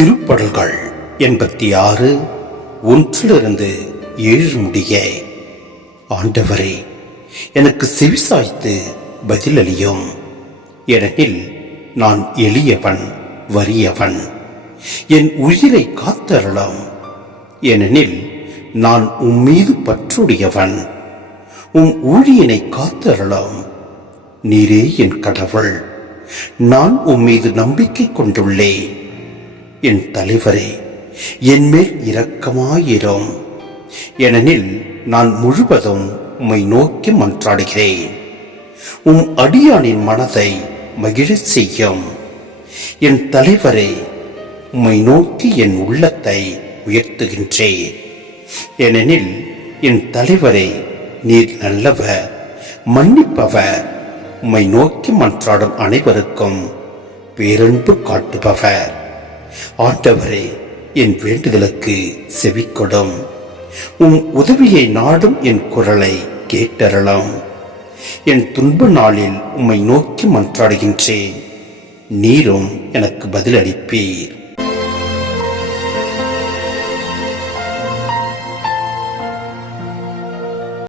திருப்பாடல்கள் 86 1-7 முடிய. ஆண்டவரே, எனக்கு செவிசாய்த்து பதிலளியும். ஏனெனில் நான் எளியவன், வறியவன். என் உயிரை காத்தருளும். ஏனெனில் நான் உம்மீது பற்றுடையவன். உம் ஊழியனை காத்தருளும். நீரே என் கடவுள். நான் உம்மீது நம்பிக்கை கொண்டுள்ளேன். என் தலைவரே, என் மேல் இரக்கமாயிரும். ஏனெனில் நான் முழுவதும் உம்மை நோக்கி மன்றாடுகிறேன். உம் அடியானின் மனதை மகிழச் செய்யும். என் தலைவரே, உம்மை நோக்கி என் உள்ளத்தை உயர்த்துகின்றேன். ஏனெனில் என் தலைவரே, நீர் நல்லவர், மன்னிப்பவர். உம்மை நோக்கி மன்றாடும் அனைவருக்கும் பேரன்பு காட்டுபவர். ஆண்டவரே, என் வேண்டுதலுக்கு செவிக்கொடும். உம் உதவியை நாடும் என் குரலை கேட்டருளும். என் துன்ப நாளில் உம்மை நோக்கி மன்றாடுகின்றேன். நீரும் எனக்கு பதிலளிப்பீர்.